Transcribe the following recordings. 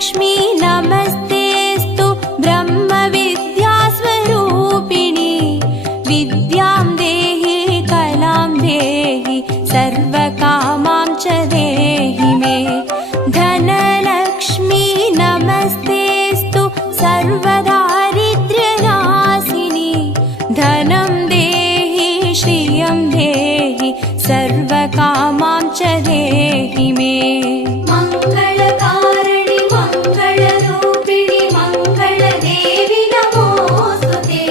गजलक्ष्मी नमस्तेस्तु ब्रह्मविद्यास्वरूपिणी विद्यां देहि कलां देहि सर्वकामां च देहि मे। धनलक्ष्मी नमस्तेस्तु सर्वदारिद्र्यनाशिनी धनं देहि श्रियं देहि सर्वकामां च देहि मे। मंगलकारिणि मंगलरूपिणि मंगलदेवि नमोस्तुते।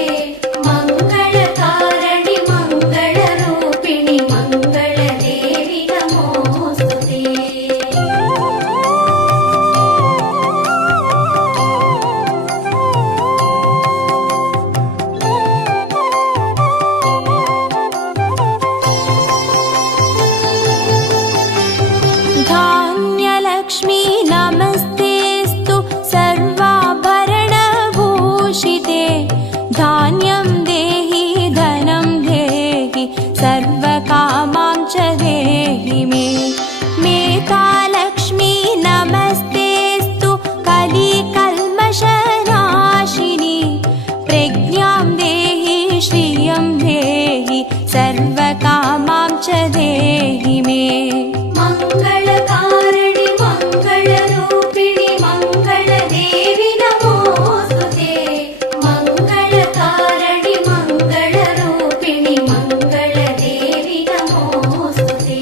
मंगलकारिणि मंगलरूपिणि मंगलदेवि नमोस्तुते। धान्यलक्ष्मी नमस्तेस्तु सर्वाभरणभूषिते धान्यं देहि धनं देहि सर्वकामां च देहि मे। मेधालक्ष्मी नमस्तेस्तु कलिकल्मषनाशिनी प्रज्ञां देहि श्रियं देहि सर्वकामां च देहि मे। मंगलकारिणि मंगलरूपिणि मंगलदेवि नमोस्तुते। मंगलकारिणि मंगलरूपिणि मंगलदेवि नमोस्तुते।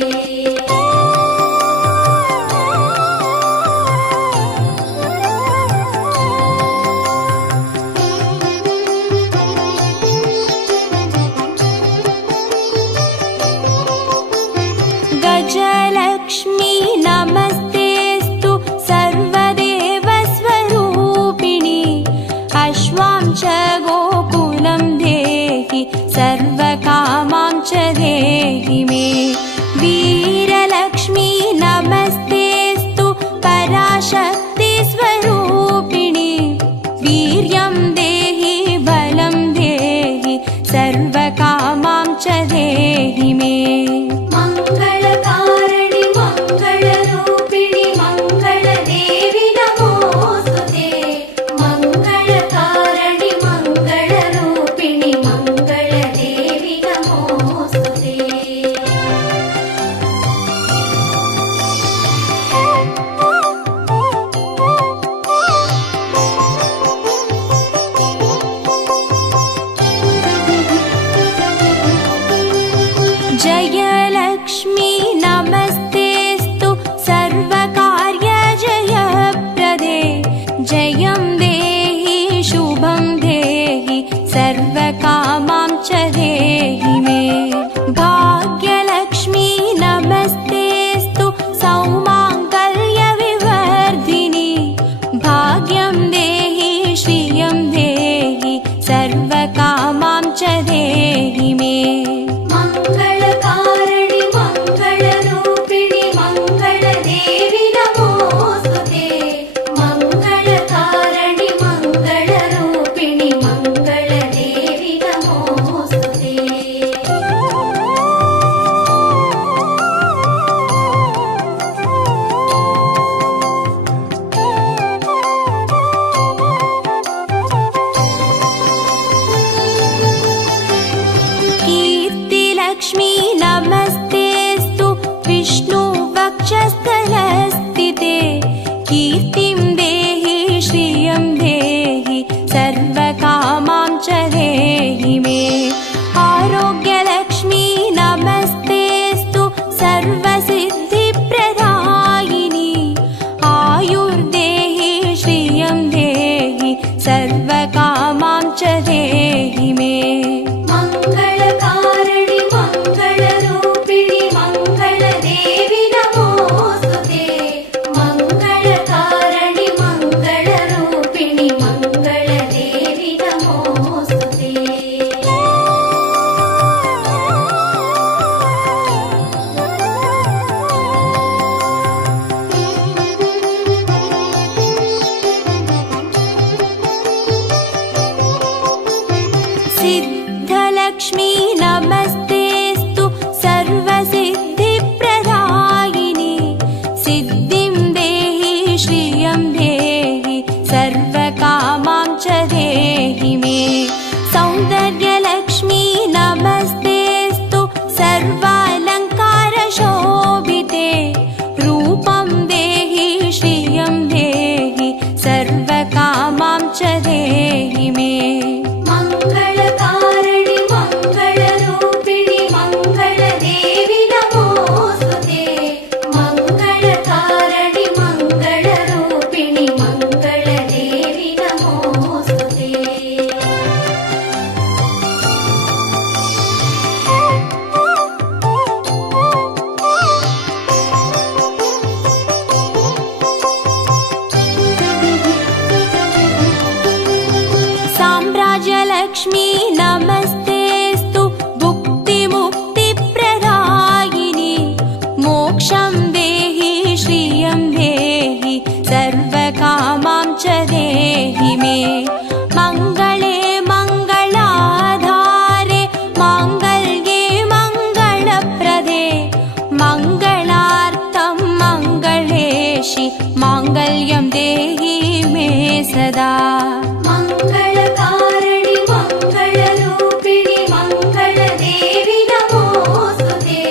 गजलक्ष्मी नमस्तेस्तु सर्वदेवस्वरूपिणी अश्वां च गोकुलं देहि सर्वकामां च देहि मे। वीरलक्ष्मी नमस्तेस्तु पराशक्तिस्वरूपिणी वीर्यं देहि बलं देहि सर्वकामां च देहि मे। मंगलकारिणि मंगलरूपिणि मंगलदेवि नमोस्तुते। मंगलकारिणि मंगलरूपिणि मंगलदेवि नमोस्तुते। जयलक्ष्मी नमस्तेस्तु सर्वकार्यजयप्रदे जयं देहि शुभं देहि सर्वकामां च देहि मे। भाग्यलक्ष्मी नमस्तेस्तु सौमाङ्गल्यविवर्धिनी भाग्यं देहि श्रियं देहि सर्वकामां च देहि मे। मंगलकारिणि मंगलरूपिणि मंगलदेवि नमोस्तुते। मंगलकारिणि मंगलरूपिणि मंगलदेवि नमोस्तुते। कीर्तिलक्ष्मी नमस्तेस्तु विष्णुवक्षस्थलस्थिते कीर्तिं देहि श्रियं देहि सर्वकामां च देहि मे। आरोग्यलक्ष्मी नमस्तेस्तु सर्वसिद्धिप्रदायिनी आयुर्देहि श्रियं देहि सर्वकामां च देहि मे। मंगलकारिणि मंगलरूपिणि मंगलदेवि नमोस्तुते। मंगलकारिणि मंगलरूपिणि मंगलदेवि नमोस्तुते। सिद्धलक्ष्मी नमस्तेस्तु सर्वसिद्धिप्रदायिनी सिद्धिं देहि श्रियं देहि सर्वकामां च देहि मे मङ्गले मङ्गलाधारे माङ्गल्ये मङ्गलप्रदे मङ्गलार्थं मङ्गलेशि माङ्गल्यं देहि मे सदा मङ्गलकारिणि मङ्गलरूपिणि मङ्गलदेवि नमोऽस्तुते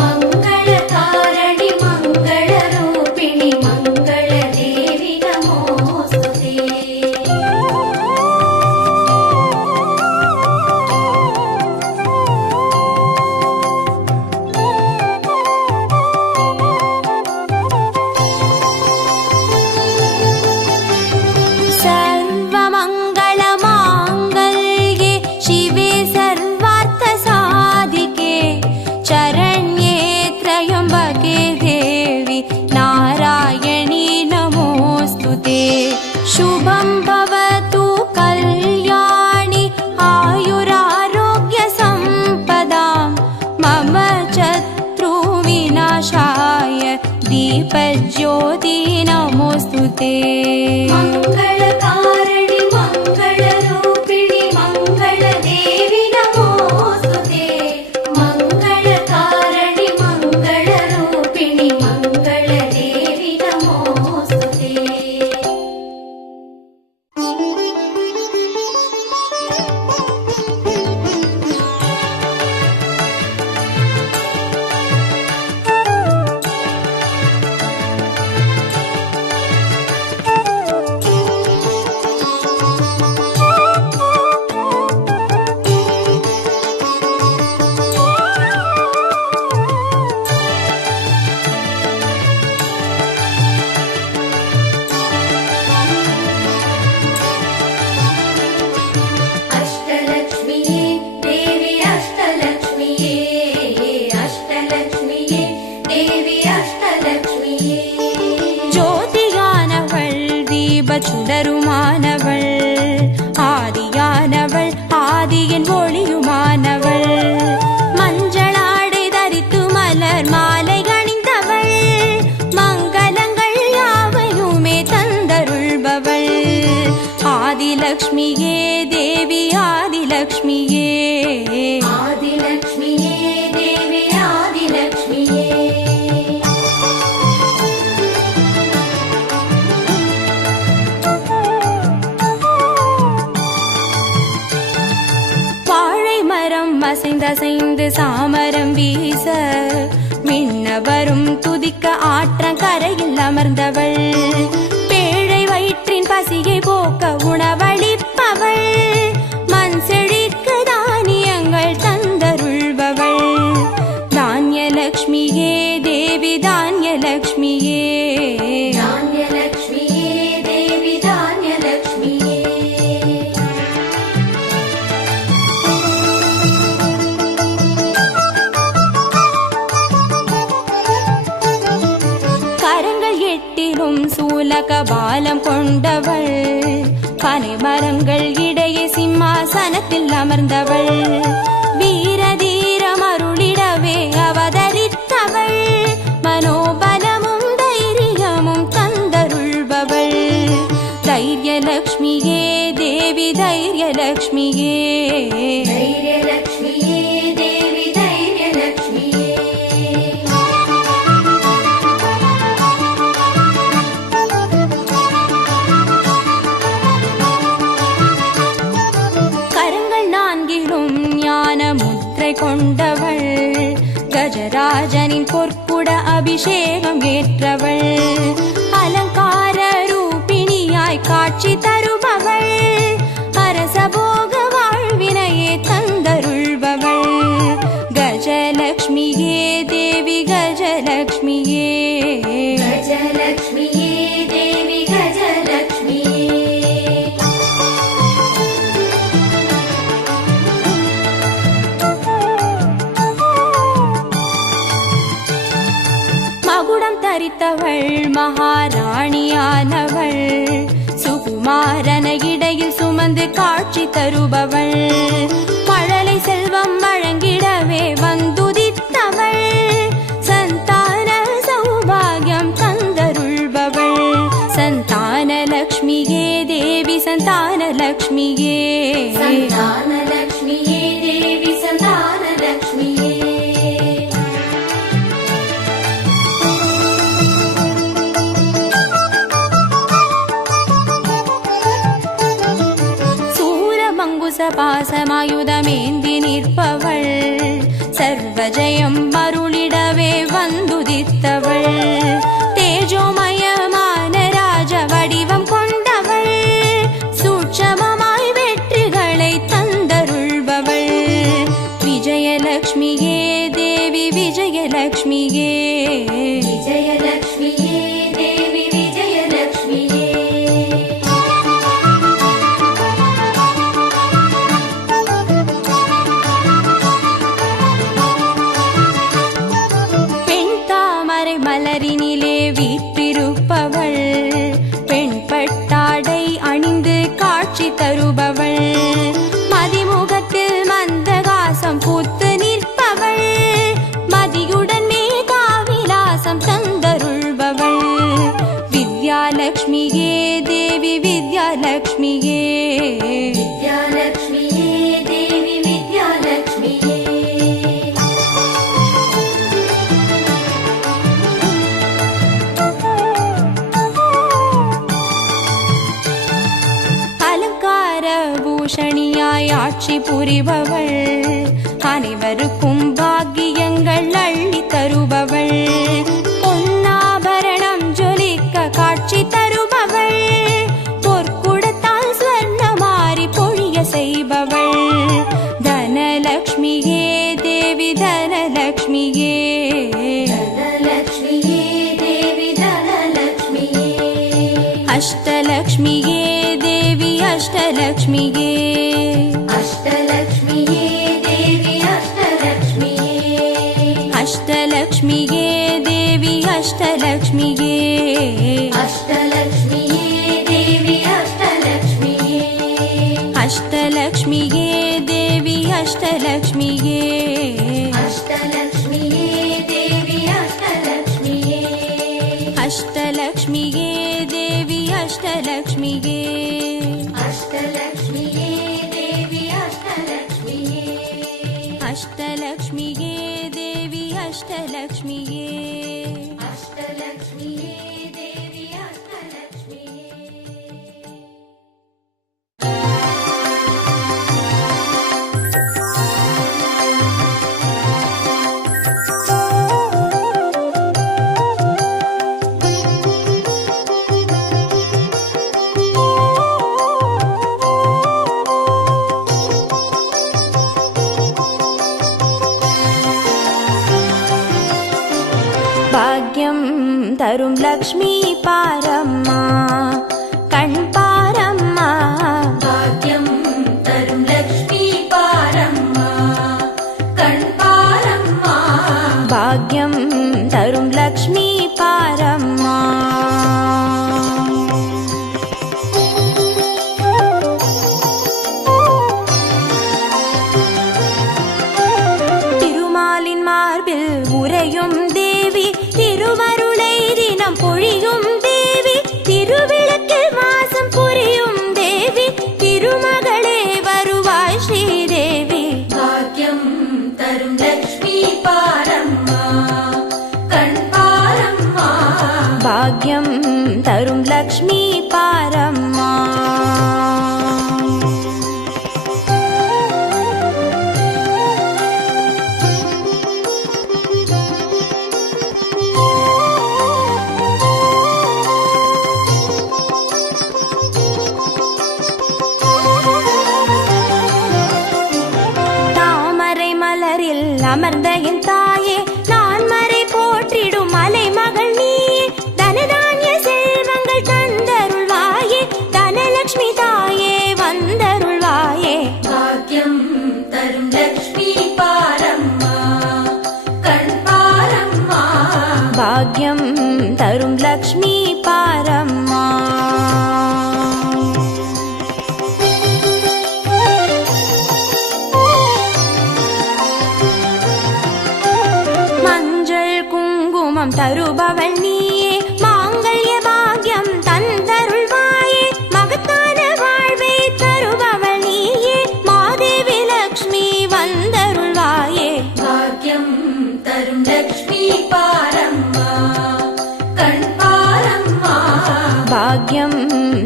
मङ्गलकारिणि मङ्गलरूपिणि मङ्गलदेवि नमोऽस्तुते सर्वमङ्गलमाङ्गल्ये शिवे सर्वार्थसाधिके चरण्ये त्र्यम्बके देवि नारायणी नमोऽस्तुते शुभं भवतु कल्याणि आयुरारोग्यसम्पदां मम शत्रुविनाशाय दीपज्योति नमोऽस्तुते मङ्गलकारिणि मङ्गलरूपिणि मङ्गलदेवि नमोऽस्तुते मङ्गलकारिणि मङ्गलरूपिणि मङ्गलदेवि नमोऽस्तुते अष्टलक्ष्मिये देवी अष्टलक्ष्मिये अष्टलक्ष्मिये देवी अष्टलक्ष्मिये ஜோதியானவள் தீபச்சுடருமானவள் ஆதியானவள் ஆதியின் ஒளியுமானவள் மஞ்சளாடை தரித்து மலர் மாலை அணிந்தவள் மங்களங்கள் யாவையுமே தந்தருள்பவள் ஆதிலக்ஷ்மியே தேவி ஆதிலக்ஷ்மியே आदिलक्ष्मिये देवी आदिलक्ष्मिये வாழை மரம் அசைந்தசைந்து சாமரம் வீச மின்னவரும் துதிக்க ஆற்றங்கரையில் அமர்ந்தவள் பேழை வயிற்றின் பசியை போக்க உணவளிப்பவள் மண் செழிக்க தானியங்கள் தந்தருள்பவள் தானியலக்ஷ்மியே தேவி தானியலக்ஷ்மியே धान्यलक्ष्मिये देवी धान्यलक्ष्मिये கரங்கள் எட்டிலும் சூலக பாலம் கொண்டவள் பனை மரங்கள் இடையே சிம்மாசனத்தில் அமர்ந்தவள் வீர தீரம் அருளிடவே அவதரித்தவள் மனோபலமும் தைரியமும் தந்தருள்பவள் தைரியலக்ஷ்மியே தேவி தைரியலக்ஷ்மியே धैर्यलक्ष्मिये देवी धैर्यलक्ष्मिये கரங்கள் நான்கிலும் ஞான முத்திரை கொண்டவள் கஜராஜனின் பொற்குட அபிஷேகம் ஏற்றவள் அலங்கார ரூபிணியாய் காட்சி தருபவள் அரசபோக வாழ்வினையே தந்தருள்பவள் கஜலக்ஷ்மியே தேவி கஜலக்ஷ்மியே गजलक्ष्मिये देवी गजलक्ष्मिये மகுடம் தரித்தவள் மகாராணியானவள் சுகுமாரன இடையில் சுமந்து காட்சி தருபவள் மழலை செல்வம் வழங்கிடவே வந்துதித்தவள் சந்தான சௌபாகியம் தந்தருள்பவள் ಸಂತಾನಲಕ್ಷ್ಮಿಯೇ ದೇವಿ ಸಂತಾನಲಕ್ಷ್ಮಿಯೇ ಸಂತಾನಲಕ್ಷ್ಮಿಯೇ ದೇವಿ ಸಂತಾನಲಕ್ಷ್ಮಿಯೇ பாசமாயுதமேந்தி நிற்பவள் சர்வஜயம் மருளிடவே வந்துதித்தவள் தேஜோமயமான ராஜ வடிவம் கொண்டவள் சூட்சமமாய் வெற்றிகளை தந்தருள்பவள் விஜயலக்ஷ்மியே தேவி விஜயலக்ஷ்மியே விஜயலக்ஷ்மியே தேவி விஜயலக்ஷ்மியே மலரினிலே வீற்றிருப்பவள் பெண் பட்டாடை அணிந்து காட்சி தருபவள் மதிமுகத்தில் மந்தகாசம் பூத்து நிற்பவள் மதியுடன் மேகாவிலாசம் தந்தருள்பவள் வித்யாலக்ஷ்மியே தேவி வித்யாலக்ஷ்மியே வித்யாலக்ஷ்மியே தேவி வித்யாலக்ஷ்மியே பூஷணியாய் ஆட்சி புரிபவள் அனைவருக்கும் பாக்கியங்கள் அள்ளி தருபவள் பொன்னாபரணம் ஜொலிக்க காட்சி தருபவள் பொற்குடத்தால் ஸ்வர்ணமாரி பொழிய செய்பவள் தனலக்ஷ்மியே தேவி தனலக்ஷ்மியே தனலக்ஷ்மியே தேவி தனலக்ஷ்மியே அஷ்டலக்ஷ்மியே தேவி அஷ்டலக்ஷ்மியே அஷ்டலக்ஷ்மியே தேவி அஷ்டலக்ஷ்மியே அஷ்டலக்ஷ்மியே தேவி அஷ்டலக்ஷ்மியே அஷ்டலக்ஷ்மியே தேவி அஷ்டலக்ஷ்மியே அஷ்டலக்ஷ்மியே தேவி அஷ்டலக்ஷ்மியே அஷ்டலக்ஷ்மியே தேவி அஷ்டலக்ஷ்மியே அஷ்டலக்ஷ்மியே தேவி அஷ்டலக்ஷ்மியே அஷ்டலக்ஷ்மியே தேவி அஷ்டலக்ஷ்மியே அஷ்டலக்ஷ்மியே தேவி அஷ்டலக்ஷ்மியே அஷ்டலக்ஷ்மியே தேவி அஷ்டலக்ஷ்மியே பாக்யம் தரும் லக்ஷ்மி பாரம்மா கண் பாரம்மா பாக்யம் தரும் லக்ஷ்மி பாரம்மா கண் பாரம்மா பாக்யம் தரும் லக்ஷ்மி பாரம்மா திருமாலின் மார்பில் உறையும் தேவி திருவருளை தினம் பொழியும் தேவி திருவிளக்கில் வாசம் புரியும் தேவி திருமகளே வருவாய் ஸ்ரீதேவி பாக்யம் தரும் லக்ஷ்மி பாரம்மா கண் பாரம்மா பாக்யம் தரும் லக்ஷ்மி பாரம்மா தாமரை மலரில் அமர்ந்த என் தாயே நான் மறை போற்றிடும் மலை மகள் நீயே தனதானிய செல்வங்கள் தந்தருள்வாயே தனலக்ஷ்மி தாயே வந்தருள்வாயே பாக்யம் தரும் லக்ஷ்மி பாரம்மா கண் பாரம்மா பாக்யம் தரும் லக்ஷ்மி பாரம்மா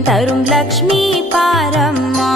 तरुं लक्ष्मी पारम्मा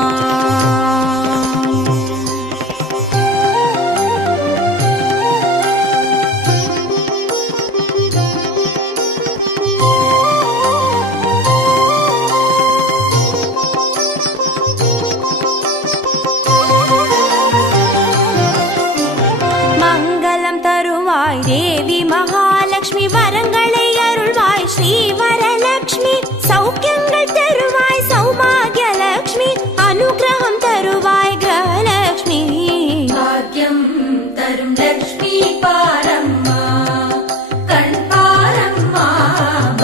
देवी महालक्ष्मी वरंगळे अरुळ्वाय श्री वरलक्ष्मी सौख्यंगळ तरुवाय सौभाग्यलक्ष्मी अनुग्रहं तरुवाय गृहलक्ष्मी भाग्यं तरुं लक्ष्मी पारम्मा कण्पारम्मा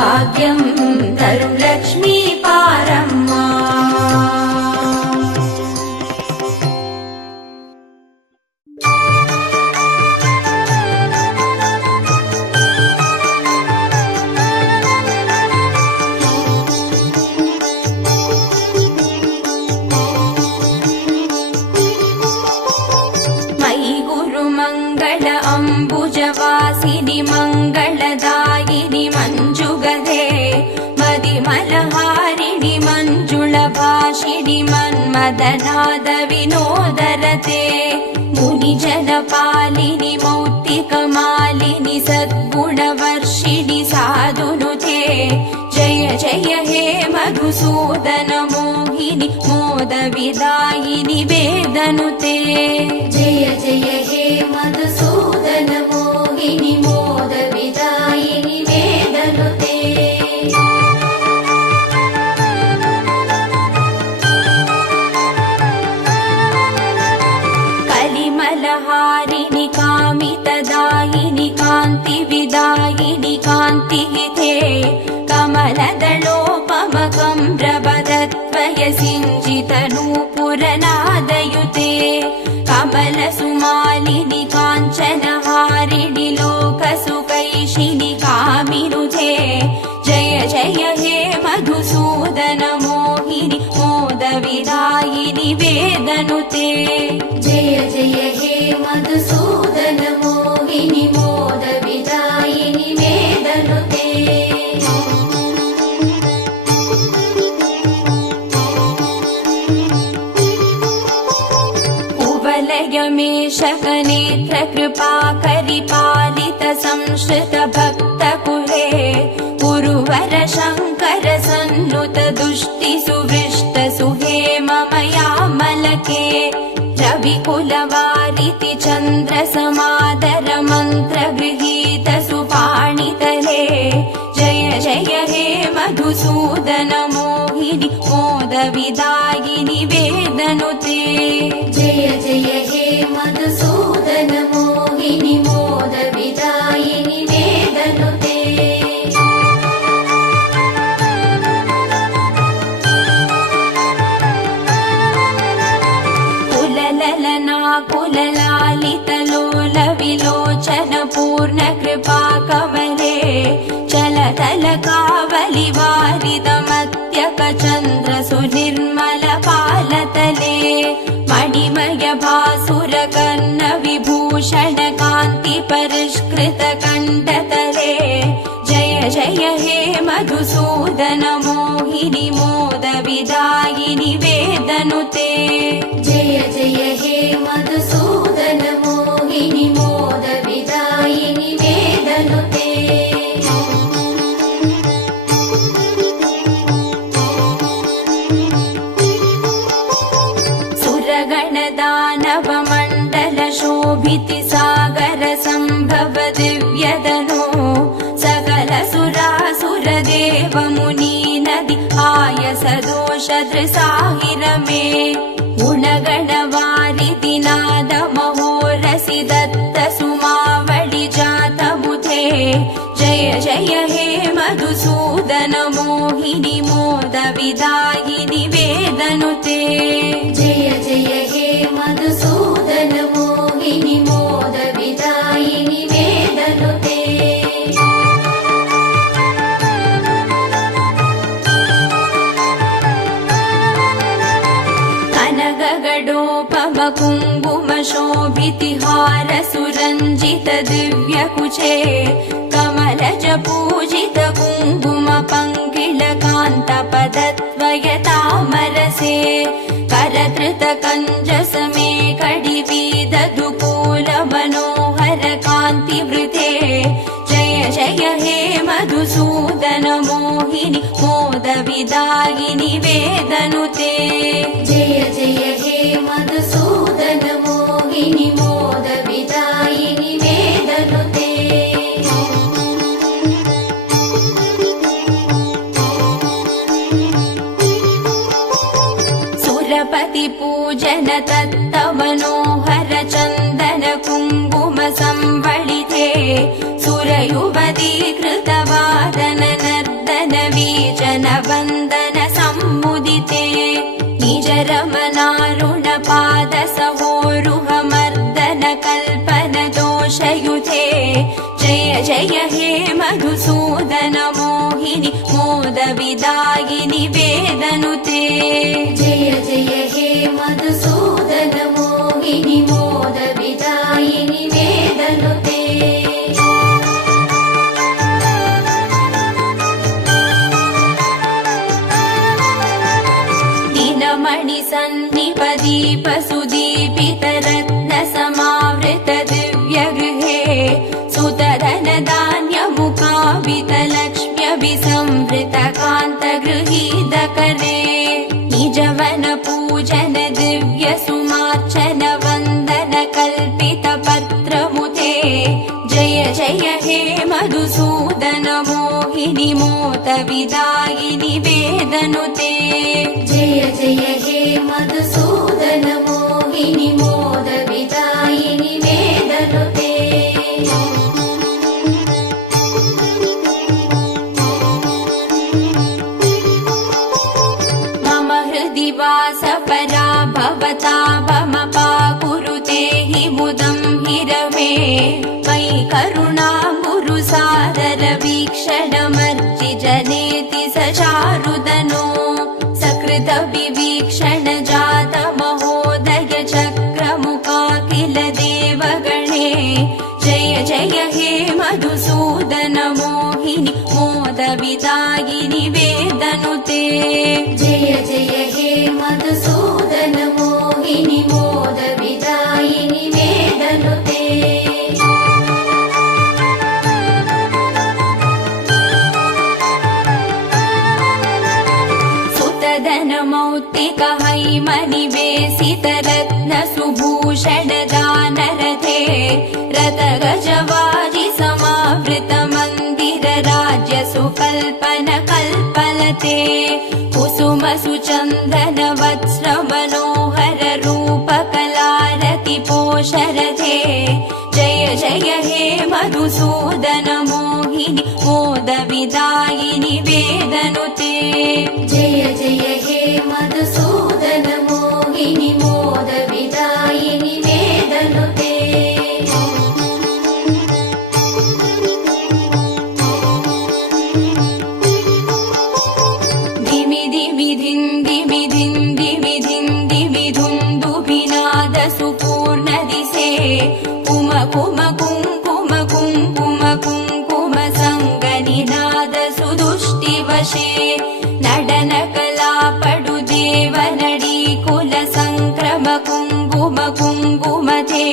भाग्यं तरुं लक्ष्मी पारम्मा अंबुजवासिनि मंगलदायिनि मंजुगदे मदिमलहारिणि मंजुळभाषिणि मन्मदनाद विनोदरते मुनिजनपालिनि मौक्तिकमालिनि सद्गुणवर्षिणि साधुनुते जय जय हे मधुसूदन मोहिनि मोदविदायिनि वेदनुते जय जय हे मधुसूदन मोहिनि मोदविदायिनि वेदनुते कलिमलहारिणि कामितदायिनि कान्तिविदायिनि कान्तिहिते कमलदलोपमकम्रवदत्वय सिञ्जितनूपुरनादयुते कमलसुमालिनि काञ्चनहारिणि लोकसुकैशिनि कामिनुते जय जय हे मधुसूदन मोहिनि मोदविदायिनि वेदनुते जय जय हे मधुसूदन मोहिनि मोदविदायिनि वेदनुते कुवलयमेषकनेत्र कृपाकरिपालित संश्रित भक्तकुले गुरुवर शङ्कर सन्नुत दुष्टि सुवृष्ट सुहेममयामलके रविकुलवारिति चन्द्र समादर मन्त्र गृहीत सुपाणितले जय जय हे मधुसूदन मोहिनि मोदविदायिनि वेदनुते जय जय हे मधुसूदन मोहिनि मोदविदायिनि वेदनुते कुलललना कुललालितलोल विलोचन पूर्ण कृपा कमले चलतल कावलि वारिदमत्यक चन्द्र सुनिर्मल पालतले मणिमय भासुर कर्ण विभूषण कान्ति परिष्कृत कण्ठतले जय जय हे मधुसूदन मोहिनि मोदविदायिनि वेदनुते जय जय हे मधुसूदन मोहिनि मोदविदायिनि वेदनुते सुरगणदानव मण्डल शोभिति सागर सम्भव दिव्यदनो सकल सुरासुर देव मुनि नदि आयस दोष दृसाहिरमे गुणगणवारिधि नाद महोरसि दत्त सुमावळि जात बुधे जय जय हे मधुसूदन मोहिनि मोदविदायिनि वेदनुते जय जय हे मधुसूदन मोहिनि मोदविदायिनि वेदनुते कुङ्कुम शोभितिहार सुरञ्जित दिव्यकुचे कमलज पूजित कुङ्कुम पङ्किलकान्तपदद्वयतामरसे करधृतकञ्जसमे कडिवीदधुकूलमनोहर कान्तिवृते जय जय हे मधुसूदन मोहिनि मोदविदायिनि वेदनुते जय जय हे मधुसूदन मोहिनि मोदविदायिनि वेदनुते सुरपति पूजन तत्त मनोहर चन्दन कुङ्कुम संवलिते सुरयुवती कृतवादन नर्दन वीजन वन्दन सम्मुदिते निज रमणारुण पाद सहोरुह मर्दन कल्पन दोषयुते जय जय हे मधुसूदन मोहिनि मोदविदायिनि वेदनुते जय जय हे मधुसूदन मोहिनि मोदविदायिनि वेदनुते दिनमणि सन्निप दीप सुदीपित रत्न समावृत दिव्य गृहे सुतधन धान्य मुखावित लक्ष्म्यभिसंवृत कान्त गृहीत करे निजवन पूजन दिव्य सुमार्चन वन्दन कल्पित पत्रमुते जय जय हे मधुसूदन मोहिनि मोदविदायिनि वेदनुते जय जय हे मधुसूदन मोहिनि मोदविदायिनि वेदनुते मम हृदि वास परा भवतापमपाकुरुते हि मुदं हिरमे मयि करुणा गुरु सादर वीक्षणमर्चि जनेति स चारुदनो सकृत विवीक्षण जात महोदय चक्रमुखा किल देवगणे जय जय हे मधुसूदन मोहिनि मोदविदायिनि वेदनुते जय जय हे मधुसूदन मोहिनि मोदविदायिनि वेदनुते सुतधन मौक्तिक हैमनिवेशित रत्न सुभूषण दानरथे रथ गजवाजि समावृत मन्दिर राज्य सुकल्पन कल्पलते कुसुम सुचन्दन वत्स्र मनोहर रूप कलारति पोषरथे जय जय हे मधुसूदन मोहिनि मोदविदायिनि वेदनुते जय जय हे मधुसूदन मोहिनि मोदविदायिनि वेदनुते दिमि दिमि धिन्दि विधिन्दि विधिन्दि विधुन्दुभिनाद सुपूर्ण दिशे कुम कुम कुङ्कुम कुङ्कुम कुङ्कुम सङ्गनिनाद सुदुष्टिवशे नडन कला पडु देव नडी कुल संक्रम कुङ्कुम कुङ्कुमते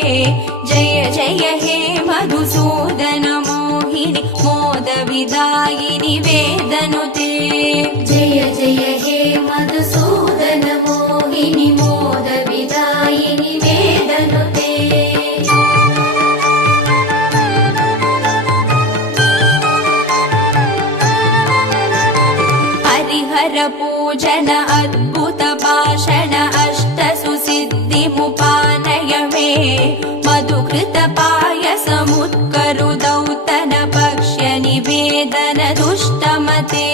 जय जय हे मधुसूदन मोहिनि मोदविदायिनि वेदनुते जय जय हे मधुसूदन मोहिनि मोदविदायिनि वेदनुते हरिहर पूजन अद्भुत भाषण अष्ट सुसिद्धिमुपानय मे मधुकृत पायसमुत्करु दौतन पक्ष्य निवेदन दुष्टमते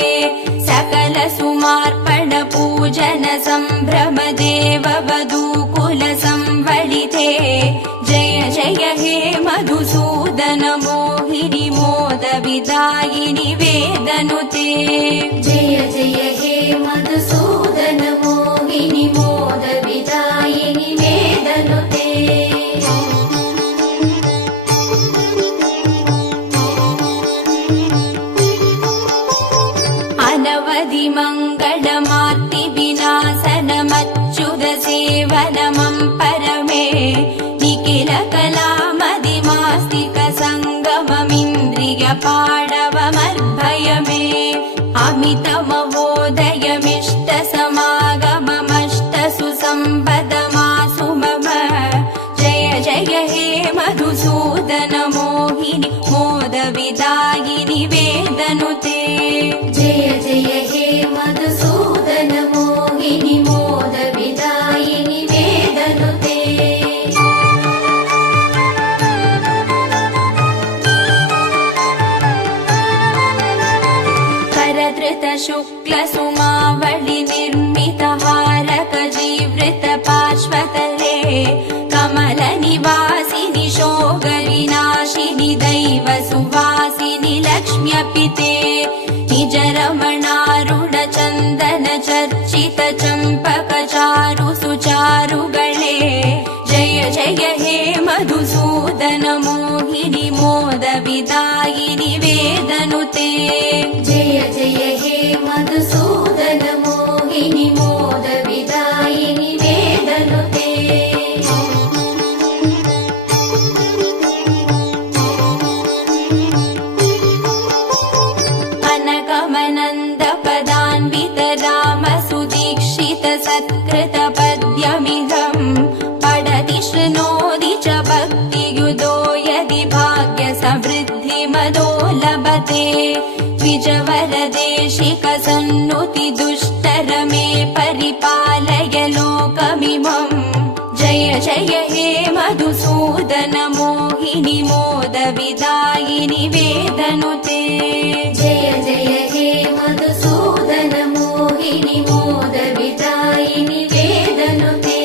सकल सुमार्पण पूजन सम्भ्रम देव वधूकुल संवलिते जय जय हे मधुसूदन मोहिनि मोदविदायिनि वेदनुते जय जय हे मधुसूदन मोहिनि मोदविदायिनि वेदनुते पाडवमर्भयमे अमितमवोदयमिष्टसमागममष्टसुसम्पदमासु मम जय जय हे मधुसूदन मोहिनि मोदविदायिनि वेदनुते जय जय हे मधुसूदन मोहिनि मोदविदायिनि वेदनुते करधृत शुक्ल सुमावळि निर्मित हारक जीवृत पार्श्वतले कमल निवासिनि शोगविनाशिनि दैव सुवासिनि लक्ष्म्यपिते निज रमणारुण चन्दन चर्चित चम्पक चारु सुचारुगळे जय जय हे मधुसूदन मोहिनि मोद विदायिनि वेदनुते जय जय हे मधुसूदन मोहिनि मोद विदायिनि वेदनुते अनगमनन्द पदान्वित राम सुदीक्षित सत्कृत पद्यमिदम् पठति शृणोति च भक्तियुतो यदि भाग्य समृद्धि मदो लभते द्विजवरदेशिक सन्नुति दुष्टरमे परिपालय लोकमिमम् जय जय हे मधुसूदन मोहिनि मोद विदायिनि वेदनुते जय जय हे मधुसूदन मोहिनि मोद विदायिनि वेदनुते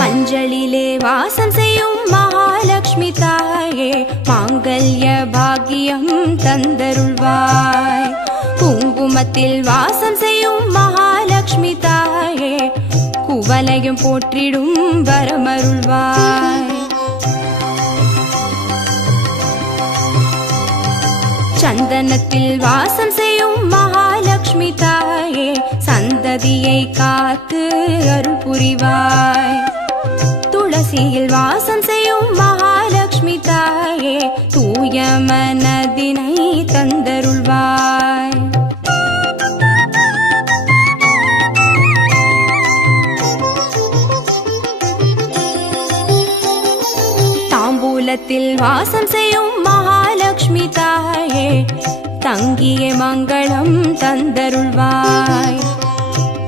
மஞ்சளிலே வாசம் செய்யும் மகாலட்சுமி தாயே மாங்கல்ய பாக்கியம் தந்தருள்வாய் குங்குமத்தில் வாசம் செய்யும் மகாலட்சுமி தாயே குவலையும் போற்றிடும் வரமருள்வாய் சந்தனத்தில் வாசம் செய்யும் மகாலட்சுமி தாயே சந்ததியை காத்து அருள் புரிவாய் துளசியில் வாசம் செய்யும் மகாலட்சுமி தாயே தூய மனதினை தந்தருள்வாய் தாம்பூலத்தில் வாசம் செய்யும் மகாலட்சுமி தாயே தங்கிய மங்களம் தந்தருள்வாய்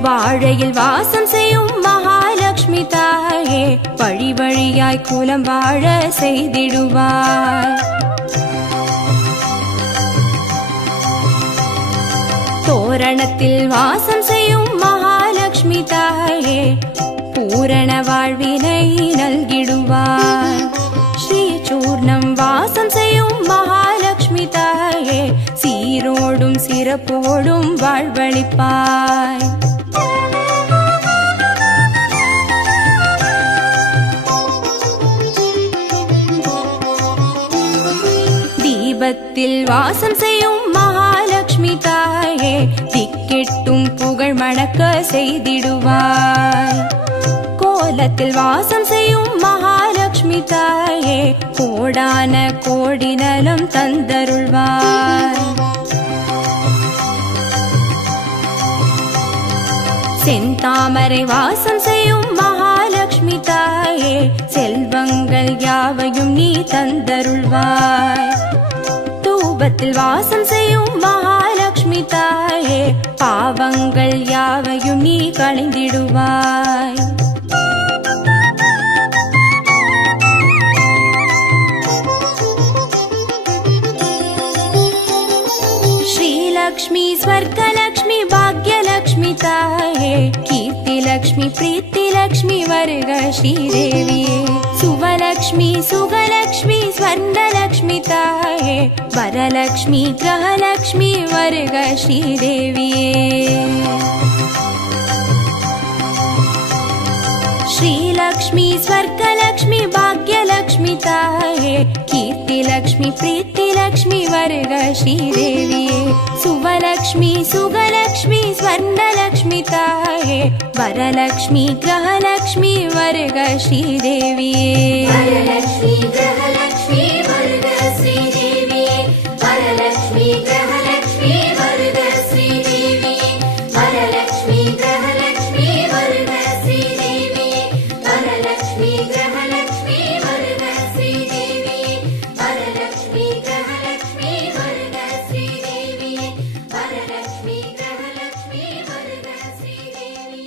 வாழையில் வாசம் செய்யும் மகாலட்சுமி தாயே வழி வழியாய் குலம் வாழ செய்திடுவாய் தோரணத்தில் வாசம் செய்யும் மகாலட்சுமி தாயே பூரண வாழ்வினை நல்கிடுவாய் ஸ்ரீசூர்ணம் வாசம் செய்யும் மகாலட்சுமி தாயே சீரோடும் சிறப்போடும் வாழ்வளிப்பாய் தீபத்தில் வாசம் செய்யும் மகாலட்சுமி தாயே திக்கெட்டும் புகழ் மணக்க செய்திடுவாய் கோலத்தில் வாசம் செய்யும் மகாலட்சுமி தாயே கோடான கோடி நலம் தந்தருள்வாய் செந்தாமரை வாசம் செய்யும் மகாலட்சுமி தாயே செல்வங்கள் யாவையும் நீ தந்தருள்வாய் தூபத்தில் வாசம் செய்யும் மகாலட்சுமி தாயே பாவங்கள் யாவையும் நீ களைந்திடுவாய் श्रीलक्ष्मी स्वर्गलक्ष्मी भाग्यलक्ष्मी ताये कीर्तिलक्ष्मी प्रीतिलक्ष्मी वर्ग श्रीदेविये सुवलक्ष्मी सुगलक्ष्मी स्वर्णलक्ष्मी ताये वरलक्ष्मी ग्रहलक्ष्मी वर्ग श्रीदेविये लक्ष्मी स्वर्गलक्ष्मी भाग्यलक्ष्मी ताये कीर्तिलक्ष्मी प्रीतिलक्ष्मी वर्ग श्रीदेविये सुवलक्ष्मी सुगलक्ष्मी स्वर्णलक्ष्मी ताये वरलक्ष्मी ग्रहलक्ष्मी वर्ग श्रीदेविये वरलक्ष्मी ग्रहलक्ष्मी वर्ग श्रीदेविये वरलक्ष्मी